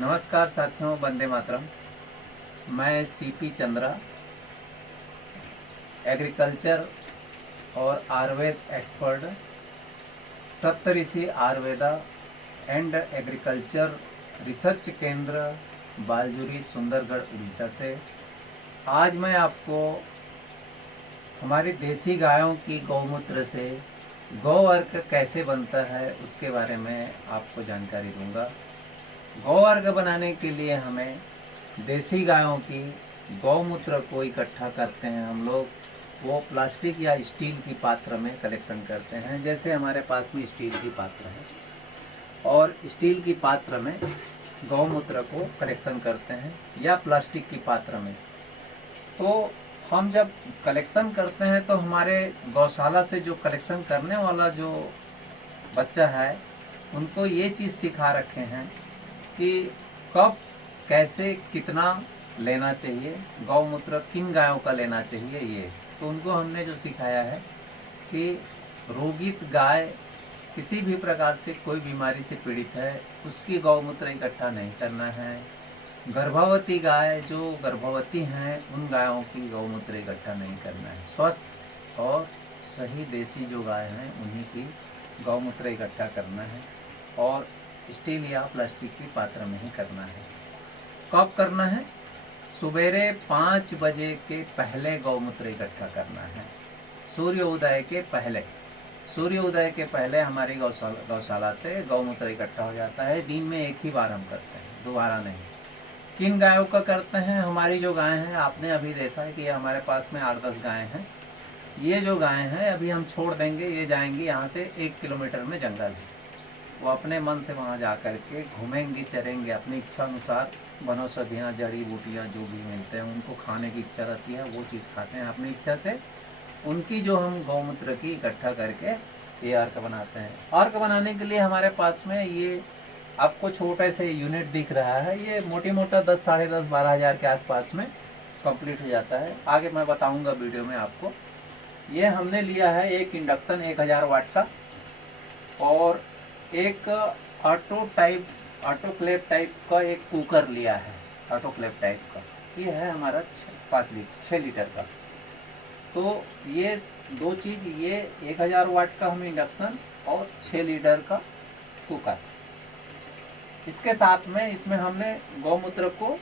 नमस्कार साथियों, वंदे मातरम। मैं सीपी चंद्रा, एग्रीकल्चर और Ayurveda expert, Saptarishi Ayurveda and agriculture research केंद्र, बालजुरी, सुंदरगढ़, उड़ीसा से आज मैं आपको हमारी देसी गायों की गौमूत्र से गौ-अर्क कैसे बनता है उसके बारे में आपको जानकारी दूंगा। गौ-अर्क बनाने के लिए हमें देसी गायों की गौमूत्र को इकट्ठा करते हैं हम लोग। वो प्लास्टिक या स्टील की पात्र में कलेक्शन करते हैं। जैसे हमारे पास में स्टील की पात्र है और स्टील की पात्र में गौमूत्र को कलेक्शन करते हैं या प्लास्टिक की पात्र में। तो हम जब कलेक्शन करते हैं तो हमारे गौशाला से जो कलेक्शन करने वाला जो बच्चा है उनको ये चीज़ सिखा रखे हैं कि कब कैसे कितना लेना चाहिए, गौमूत्र किन गायों का लेना चाहिए। ये तो उनको हमने जो सिखाया है कि रोगित गाय किसी भी प्रकार से कोई बीमारी से पीड़ित है उसकी गौमूत्र इकट्ठा नहीं करना है। गर्भवती गाय जो गर्भवती हैं उन गायों की गौमूत्र इकट्ठा नहीं करना है। स्वस्थ और सही देसी जो गाय हैं उन्हीं की गौमूत्र इकट्ठा करना है और स्टील या प्लास्टिक की पात्र में ही करना है। कब करना है? सवेरे 5 बजे के पहले गौमूत्र इकट्ठा करना है। सूर्योदय के पहले, सूर्योदय के पहले हमारी गौशाला से गौमूत्र इकट्ठा हो जाता है। दिन में एक ही बार हम करते हैं, दोबारा नहीं। किन गायों का करते हैं? हमारी जो गाय हैं, आपने अभी देखा है कि हमारे पास में 8-10 गायें हैं। ये जो गायें हैं अभी हम छोड़ देंगे, ये जाएंगी यहाँ से 1 किलोमीटर में जंगल है। वो अपने मन से वहाँ जा कर के घूमेंगी, चरेंगे, अपनी इच्छा अनुसार वनौषधियाँ, जड़ी बूटियाँ जो भी मिलते हैं उनको खाने की इच्छा रहती है, वो चीज़ खाते हैं अपनी इच्छा से। उनकी जो हम गौमूत्र की इकट्ठा करके ये अर्क बनाते हैं। अर्क बनाने के लिए हमारे पास में ये आपको छोटे से यूनिट दिख रहा है, ये मोटी मोटा 10, साढ़े 10, 12 हज़ार के आसपास में कंप्लीट हो जाता है। आगे मैं बताऊंगा वीडियो में आपको। ये हमने लिया है एक इंडक्शन 1000 वाट का और एक ऑटोक्लेव टाइप का एक कुकर लिया है, ऑटोक्लेव टाइप का। ये है हमारा 6 लीटर का। तो ये दो चीज़, ये 1000 वाट का हम इंडक्शन और 6 लीटर का कुकर। इसके साथ में इसमें हमने गौमूत्र को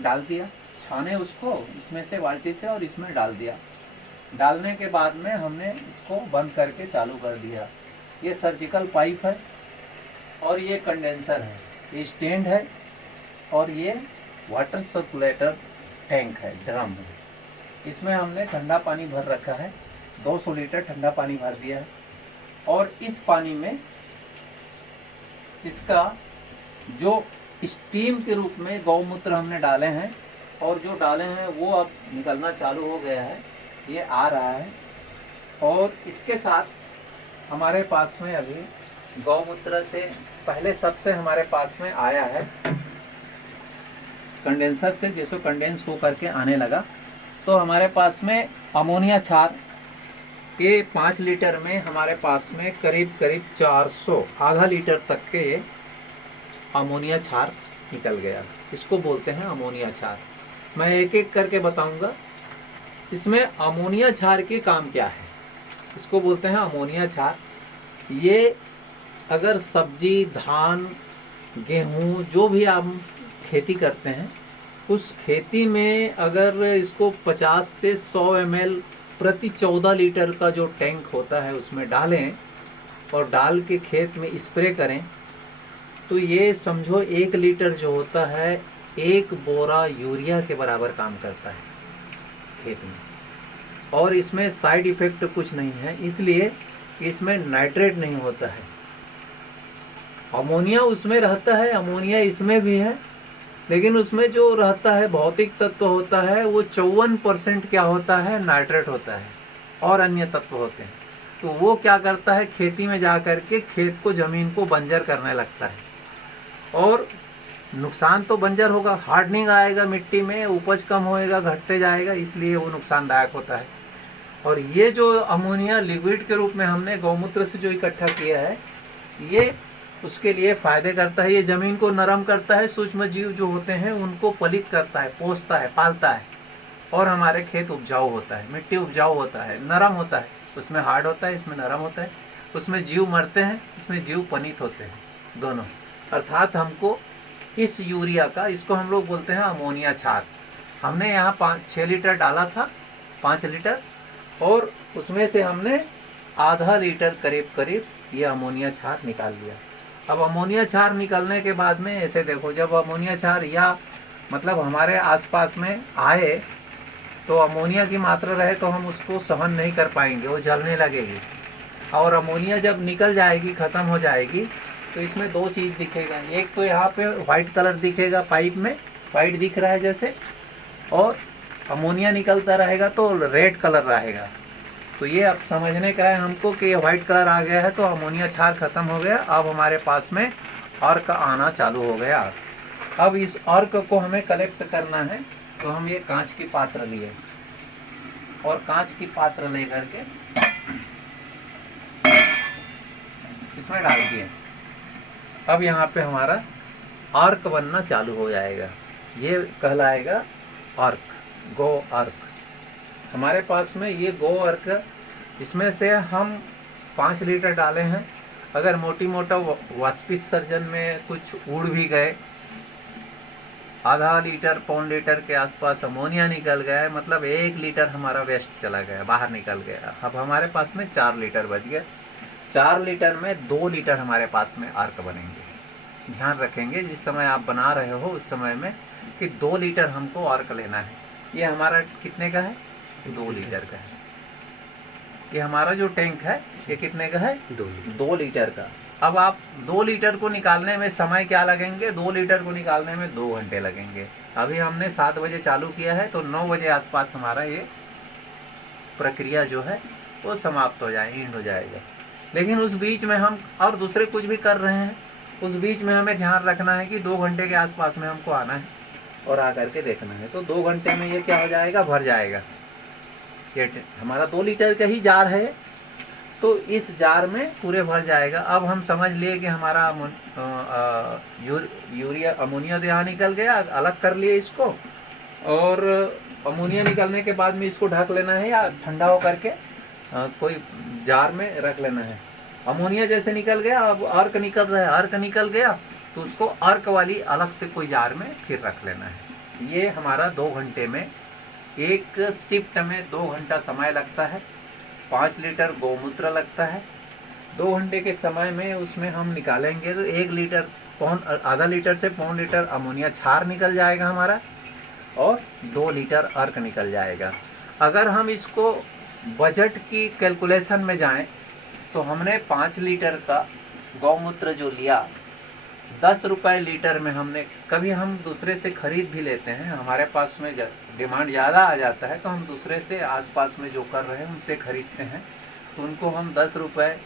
डाल दिया, छाने उसको इसमें से बाल्टी से और इसमें डाल दिया। डालने के बाद में हमने इसको बंद करके चालू कर दिया। ये सर्जिकल पाइप है और ये कंडेंसर है, ये स्टैंड है और ये वाटर सर्कुलेटर टैंक है, ड्रम है। इसमें हमने ठंडा पानी भर रखा है, 200 लीटर ठंडा पानी भर दिया है और इस पानी में इसका जो स्टीम के रूप में गौमूत्र हमने डाले हैं और जो डाले हैं वो अब निकलना चालू हो गया है, ये आ रहा है। और इसके साथ हमारे पास में अभी गौमूत्र से पहले सबसे हमारे पास में आया है कंडेंसर से, जैसे कंडेंस हो करके आने लगा तो हमारे पास में अमोनिया क्षार के 5 लीटर में हमारे पास में करीब 400, आधा लीटर तक के ये अमोनिया क्षार निकल गया। इसको बोलते हैं अमोनिया क्षार। मैं एक एक करके बताऊंगा इसमें अमोनिया क्षार के काम क्या है। इसको बोलते हैं अमोनिया क्षार। ये अगर सब्जी, धान, गेहूँ जो भी आप खेती करते हैं उस खेती में अगर इसको 50 से 100 ml प्रति 14 लीटर का जो टैंक होता है उसमें डालें और डाल के खेत में स्प्रे करें तो ये समझो 1 लीटर जो होता है 1 बोरा यूरिया के बराबर काम करता है खेत में। और इसमें साइड इफ़ेक्ट कुछ नहीं है, इसलिए इसमें नाइट्रेट नहीं होता है। अमोनिया उसमें रहता है, अमोनिया इसमें भी है, लेकिन उसमें जो रहता है भौतिक तत्व होता है वो 54% क्या होता है, नाइट्रेट होता है और अन्य तत्व होते हैं। तो वो क्या करता है, खेती में जा कर के खेत को, ज़मीन को बंजर करने लगता है और नुकसान तो बंजर होगा, हार्डनिंग आएगा मिट्टी में, उपज कम होएगा, घटते जाएगा, इसलिए वो नुकसानदायक होता है। और ये जो अमोनिया लिक्विड के रूप में हमने गौमूत्र से जो इकट्ठा किया है ये उसके लिए फ़ायदे करता है। ये ज़मीन को नरम करता है, सूक्ष्म जीव जो होते हैं उनको पलित करता है, पोसता है, पालता है, और हमारे खेत उपजाऊ होता है, मिट्टी उपजाऊ होता है, नरम होता है। उसमें हार्ड होता है, इसमें नरम होता है। उसमें जीव मरते हैं, इसमें जीव पनित होते हैं, दोनों। अर्थात हमको इस यूरिया का, इसको हम लोग बोलते हैं अमोनिया क्षार। हमने यहाँ 6 लीटर डाला था, 5 लीटर, और उसमें से हमने आधा लीटर करीब करीब ये अमोनिया क्षार निकाल लिया। अब अमोनिया क्षार निकलने के बाद में ऐसे देखो, जब अमोनिया क्षार या मतलब हमारे आसपास में आए तो अमोनिया की मात्रा रहे तो हम उसको सहन नहीं कर पाएंगे, वो जलने लगेगी। और अमोनिया जब निकल जाएगी, ख़त्म हो जाएगी, तो इसमें दो चीज़ दिखेगा। एक तो यहाँ पे वाइट कलर दिखेगा, पाइप में वाइट दिख रहा है जैसे, और अमोनिया निकलता रहेगा तो रेड कलर रहेगा। तो ये अब समझने का है हमको कि ये वाइट कलर आ गया है तो अमोनिया क्षार ख़त्म हो गया। अब हमारे पास में अर्क आना चालू हो गया। अब इस अर्क को हमें कलेक्ट करना है, तो हम ये कांच की पात्र लिए, और कांच की पात्र ले करके इसमें डाल दिए। अब यहाँ पे हमारा अर्क बनना चालू हो जाएगा। ये कहलाएगा अर्क, गो अर्क। हमारे पास में ये गो अर्क, इसमें से हम 5 लीटर डाले हैं। अगर मोटी मोटा वाष्पित्सर्जन में कुछ उड़ भी गए, आधा लीटर पौन लीटर के आसपास अमोनिया निकल गया है, मतलब 1 लीटर हमारा वेस्ट चला गया, बाहर निकल गया। अब हमारे पास में 4 लीटर बच गया। 4 लीटर में 2 लीटर हमारे पास में अर्क बनेंगे। ध्यान रखेंगे जिस समय आप बना रहे हो उस समय में कि 2 लीटर हमको अर्क लेना है। ये हमारा कितने का है? 2 लीटर का है। ये हमारा जो टैंक है ये कितने का है? 2 लीटर का। अब आप 2 लीटर को निकालने में समय क्या लगेंगे? 2 लीटर को निकालने में 2 घंटे लगेंगे। अभी हमने 7 बजे चालू किया है, तो 9 बजे आसपास हमारा ये प्रक्रिया जो है वो समाप्त हो जाए, एंड हो जाएगा। लेकिन उस बीच में हम और दूसरे कुछ भी कर रहे हैं, उस बीच में हमें ध्यान रखना है कि 2 घंटे के आसपास में हमको आना है और आकर के देखना है। तो 2 घंटे में ये क्या हो जाएगा? भर जाएगा। ये हमारा 2 लीटर का ही जार है, तो इस जार में पूरे भर जाएगा। अब हम समझ लिए कि हमारा यूरिया अमोनिया तो यहाँ निकल गया, अलग कर लिए इसको, और अमोनिया निकलने के बाद में इसको ढक लेना है या ठंडा हो करके कोई जार में रख लेना है। अमोनिया जैसे निकल गया, अब अर्क निकल रहा है, अर्क निकल गया तो उसको अर्क वाली अलग से कोई जार में फिर रख लेना है। ये हमारा 2 घंटे में, एक शिफ्ट में 2 घंटा समय लगता है। 5 लीटर गौमूत्र लगता है। 2 घंटे के समय में उसमें हम निकालेंगे तो 1 लीटर आधा लीटर से पौन लीटर अमोनिया क्षार निकल जाएगा हमारा, और 2 लीटर अर्क निकल जाएगा। अगर हम इसको बजट की कैलकुलेशन में जाएं तो हमने 5 लीटर का गौमूत्र जो लिया, 10 रुपये लीटर में हमने, कभी हम दूसरे से खरीद भी लेते हैं, हमारे पास में डिमांड ज़्यादा आ जाता है तो हम दूसरे से आसपास में जो कर रहे हैं उनसे खरीदते हैं, तो उनको हम 10 रुपये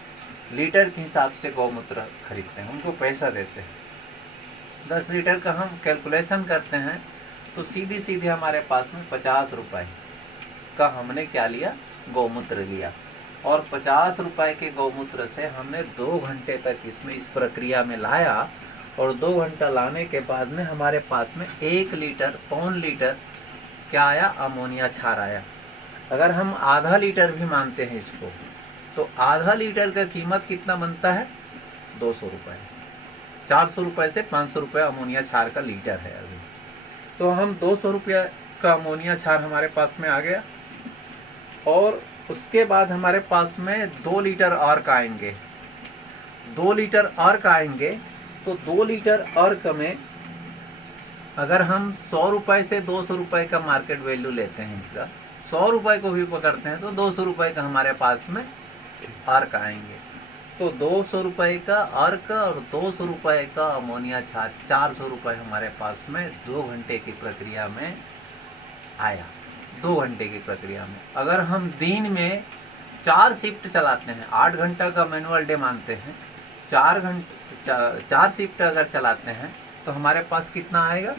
लीटर के हिसाब से गौमूत्र खरीदते हैं, उनको पैसा देते हैं। 10 लीटर का हम कैलकुलेशन करते हैं तो सीधी सीधी हमारे पास में 50 रुपये का हमने क्या लिया? गौमूत्र लिया। और 50 रुपये के गौमूत्र से हमने 2 घंटे तक इसमें इस प्रक्रिया में लाया, और 2 घंटा लाने के बाद में हमारे पास में 1 लीटर पौन लीटर क्या आया? अमोनिया क्षार आया। अगर हम आधा लीटर भी मानते हैं इसको, तो आधा लीटर का कीमत कितना बनता है? 200 रुपये। 400 रुपये से 500 रुपये अमोनिया क्षार का लीटर है अभी। तो हम 200 रुपये का अमोनिया क्षार हमारे पास में आ गया, और उसके बाद हमारे पास में 2 लीटर अर्क आएंगे। 2 लीटर अर्क आएंगे तो 2 लीटर अर्क में अगर हम 100 रुपये से 200 रुपये का मार्केट वैल्यू लेते हैं इसका, 100 रुपये को भी पकड़ते हैं तो 200 रुपये का हमारे पास में अर्क आएंगे। तो 200 रुपये का अर्क और 200 रुपये का अमोनिया क्षार, 400 रुपये हमारे पास में 2 घंटे की प्रक्रिया में आया। 2 घंटे की प्रक्रिया में अगर हम दिन में 4 शिफ्ट चलाते हैं, 8 घंटा का मैनुअल डे मानते हैं, 4 शिफ्ट अगर चलाते हैं तो हमारे पास कितना आएगा?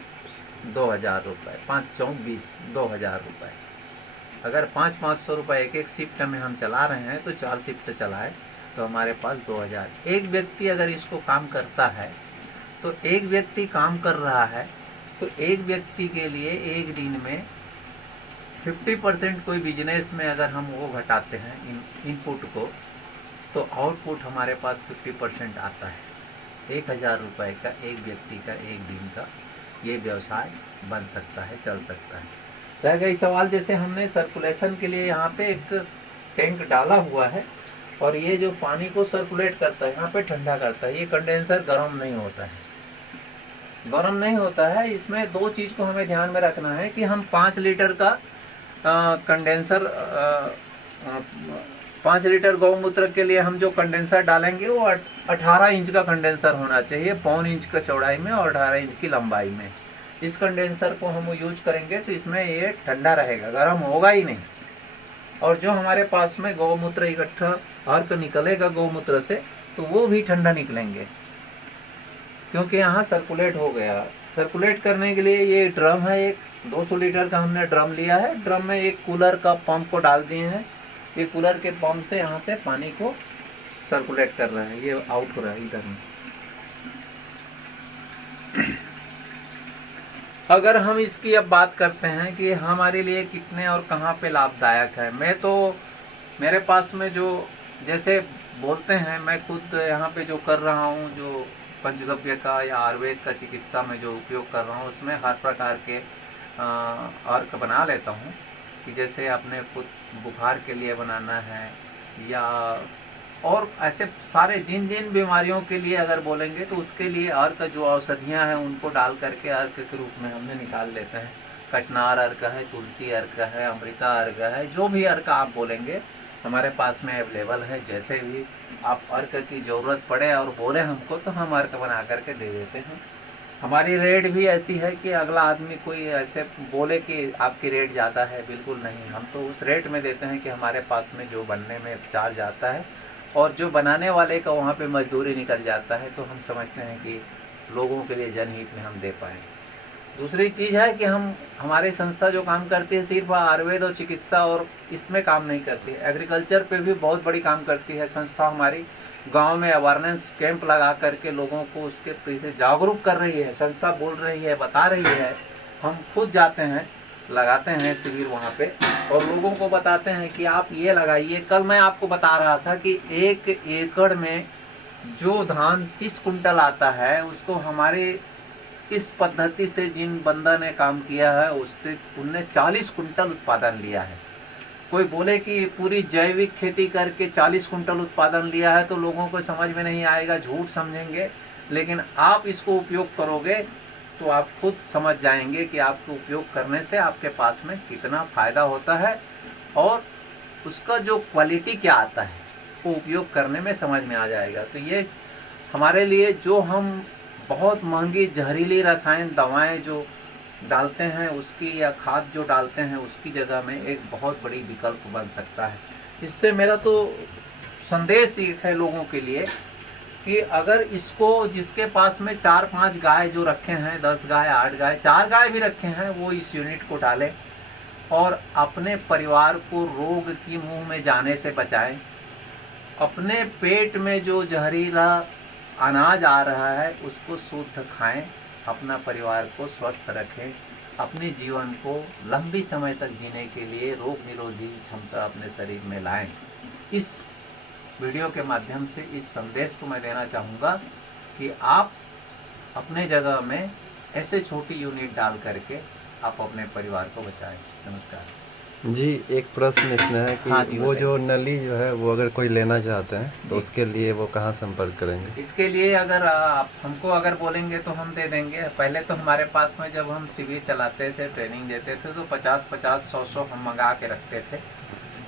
2000 रुपये। 5 चौक 20, 2000 रुपये। अगर 500 रुपये एक शिफ्ट में हम चला रहे हैं तो 4 शिफ्ट चलाए तो हमारे पास 2000। एक व्यक्ति अगर इसको काम करता है तो एक व्यक्ति काम कर रहा है तो एक व्यक्ति के लिए एक दिन में 50% कोई बिजनेस में अगर हम वो घटाते हैं इनपुट को, तो आउटपुट हमारे पास 50% आता है। 1000 रुपये का एक व्यक्ति का एक दिन का ये व्यवसाय बन सकता है, चल सकता है। रह गई सवाल, जैसे हमने सर्कुलेशन के लिए यहाँ पे एक टैंक डाला हुआ है और ये जो पानी को सर्कुलेट करता है यहाँ पे ठंडा करता है, ये कंडेंसर गर्म नहीं होता है, गर्म नहीं होता है। इसमें दो चीज़ को हमें ध्यान में रखना है कि हम 5 लीटर का कंडेंसर 5 लीटर गौमूत्र के लिए हम जो कंडेंसर डालेंगे वो 18 इंच का कंडेंसर होना चाहिए, 1.25 इंच का चौड़ाई में और 18 इंच की लंबाई में। इस कंडेंसर को हम यूज करेंगे तो इसमें ये ठंडा रहेगा, गर्म होगा ही नहीं। और जो हमारे पास में गौमूत्र इकट्ठा अर्क निकलेगा गौमूत्र से, तो वो भी ठंडा निकलेंगे, क्योंकि यहाँ सर्कुलेट हो गया। सर्कुलेट करने के लिए ये ड्रम है, एक 200 लीटर का हमने ड्रम लिया है। ड्रम में एक कूलर का पंप को डाल दिए हैं, ये कूलर के पंप से यहाँ से पानी को सर्कुलेट कर रहा है, ये आउट हो रहा है इधर में। अगर हम इसकी अब बात करते हैं कि हमारे लिए कितने और कहाँ पे लाभदायक है, मैं तो मेरे पास में जो जैसे बोलते हैं, मैं खुद यहाँ पे जो कर रहा हूँ, जो पंचगव्य का या आयुर्वेद का चिकित्सा में जो उपयोग कर रहा हूँ, उसमें हर प्रकार के अर्क बना लेता हूँ। कि जैसे अपने खुद बुखार के लिए बनाना है या और ऐसे सारे जिन जिन बीमारियों के लिए अगर बोलेंगे तो उसके लिए अर्क जो औषधियाँ हैं उनको डाल करके अर्क के रूप में हमने निकाल लेते हैं। कचनार अर्क है, तुलसी अर्क है, अमृता अर्क है, जो भी अर्क आप बोलेंगे हमारे पास में अवेलेबल है। जैसे भी आप अर्क की ज़रूरत पड़े और बोले हमको तो हम अर्क बना करके दे देते हैं। हमारी रेट भी ऐसी है कि अगला आदमी कोई ऐसे बोले कि आपकी रेट ज़्यादा है, बिल्कुल नहीं। हम तो उस रेट में देते हैं कि हमारे पास में जो बनने में चार्ज आता है और जो बनाने वाले का वहाँ पे मजदूरी निकल जाता है, तो हम समझते हैं कि लोगों के लिए जनहित में हम दे पाएँ। दूसरी चीज़ है कि हमारी संस्था जो काम करती है सिर्फ आयुर्वेद और चिकित्सा और इसमें काम नहीं करती है, एग्रीकल्चर पे भी बहुत बड़ी काम करती है संस्था हमारी। गांव में अवेयरनेस कैंप लगा करके लोगों को उसके पीछे जागरूक कर रही है, संस्था बोल रही है, बता रही है। हम खुद जाते हैं, लगाते हैं शिविर वहाँ पे और लोगों को बताते हैं कि आप ये लगाइए। कल मैं आपको बता रहा था कि 1 एकड़ में जो धान 30 कुंटल आता है, उसको हमारे इस पद्धति से जिन बंदा ने काम किया है उससे उनने 40 कुंटल उत्पादन लिया है। कोई बोले कि पूरी जैविक खेती करके 40 कुंटल उत्पादन लिया है तो लोगों को समझ में नहीं आएगा, झूठ समझेंगे। लेकिन आप इसको उपयोग करोगे तो आप खुद समझ जाएंगे कि आपको उपयोग करने से आपके पास में कितना फ़ायदा होता है और उसका जो क्वालिटी क्या आता है वो उपयोग करने में समझ में आ जाएगा। तो ये हमारे लिए जो हम बहुत महंगी जहरीली रसायन दवाएं जो डालते हैं उसकी या खाद जो डालते हैं उसकी जगह में एक बहुत बड़ी विकल्प बन सकता है। इससे मेरा तो संदेश एक है लोगों के लिए कि अगर इसको जिसके पास में 4-5 गाय जो रखे हैं, 10 गाय 8 गाय 4 गाय भी रखे हैं, वो इस यूनिट को डालें और अपने परिवार को रोग की मुंह में जाने से बचाएं। अपने पेट में जो जहरीला अनाज आ रहा है उसको शुद्ध खाएं, अपना परिवार को स्वस्थ रखें, अपने जीवन को लंबी समय तक जीने के लिए रोग निरोधी क्षमता अपने शरीर में लाएं। इस वीडियो के माध्यम से इस संदेश को मैं देना चाहूँगा कि आप अपने जगह में ऐसे छोटी यूनिट डाल करके आप अपने परिवार को बचाएं। नमस्कार जी। एक प्रश्न इसमें है कि हाँ वो जो नली जो है वो अगर कोई लेना चाहते हैं तो उसके लिए वो कहाँ संपर्क करेंगे? इसके लिए अगर आप हमको अगर बोलेंगे तो हम दे देंगे। पहले तो हमारे पास में जब हम शिविर चलाते थे, ट्रेनिंग देते थे तो 50-50, 100-100 हम मंगा के रखते थे।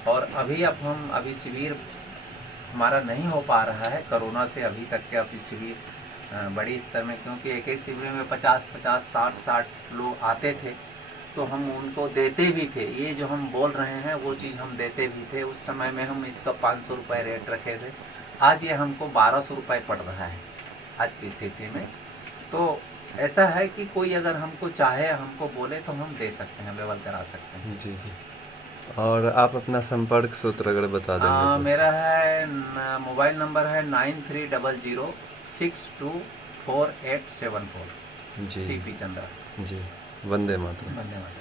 और अभी शिविर हमारा नहीं हो पा रहा है कोरोना से अभी तक के। अभी शिविर बड़ी स्तर में, क्योंकि एक शिविर में 50-50, 60-60 लोग आते थे तो हम उनको देते भी थे। ये जो हम बोल रहे हैं वो चीज़ हम देते भी थे। उस समय में हम इसका 500 रुपये रेट रखे थे, आज ये हमको 1200 रुपये पड़ रहा है आज की स्थिति में। तो ऐसा है कि कोई अगर हमको चाहे, हमको बोले तो हम दे सकते हैं, अवेलेबल करा सकते हैं। जी जी। और आप अपना संपर्क सूत्र अगर बता देंगे तो। मेरा है मोबाइल नंबर है 9300624874। जी CP चंद्रा। जी, वंदे मातरम। धन्यवाद।